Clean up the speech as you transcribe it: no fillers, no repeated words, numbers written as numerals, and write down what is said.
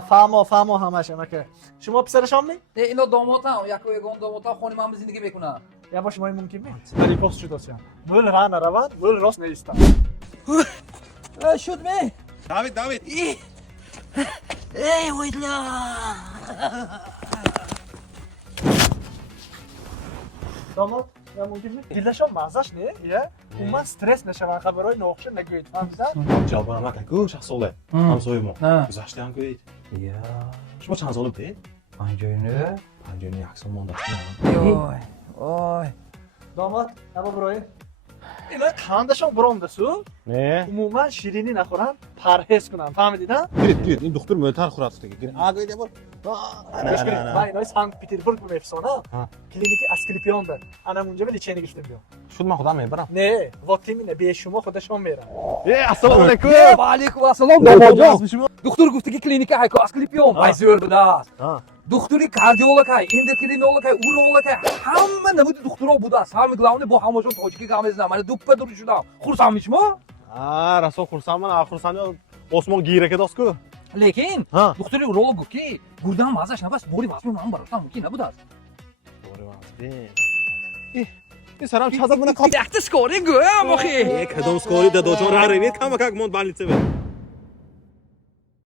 فهمو همش امکه شما پسرشان اینا دامادم یک و یگان دامادم خونه من زندگی میکنم یا باش ما ممکن می ولی پست شد است مول راه نروان مول راست نیست شد می David. ای ویدلا داماد یا ممکن می دلشون مازش نه یا اون استرس نشون خبرای ناخوش نگید فهمیدن جواب ما که 6 ساله همسایه ما نه. گذشته هم گوید یا شما چند ساله بودید؟ پنجاینه 51 سال مونده اوی داماد اما برای اینا خاندشون برام سو نه عموما شیرینی نخورن پرهیز کنن فهمیدید نه گیرید این دختر ملتر خورد دیگه گیرید آگوید یه بار من اینا سانت پترزبورگ بوم افسانه ها. کلینیک اسکلیپیون ده انا اونجا ولی چه نگفتم بیام شد من خودم میبرم نه وقتی مینه به شما خودشون میرن السلام علیکم و علیکم السلام داماد دکتر گفته که کلینیک هایکو اسکلیپیون بایزور بوده است ها دکتری کاردیولوگ های اندوکرینولوگ های اورولوگ های همه نمود دکترها بوده است همه گلاونه با همشون تاجیکی گامیز من دوپه دور شدم خورسام شما رسول خورسان من خورسان osmon گیره که دست کو لیکن ها دکتری اورولوگ گفت که گردن مازش نباست بوری واسه من براتون ممکن نبوده است این سرم چه زد من کاپ دکتر سکورینگ هم آخه کدام سکوری دادو چون راه روید کم موند بالنیسه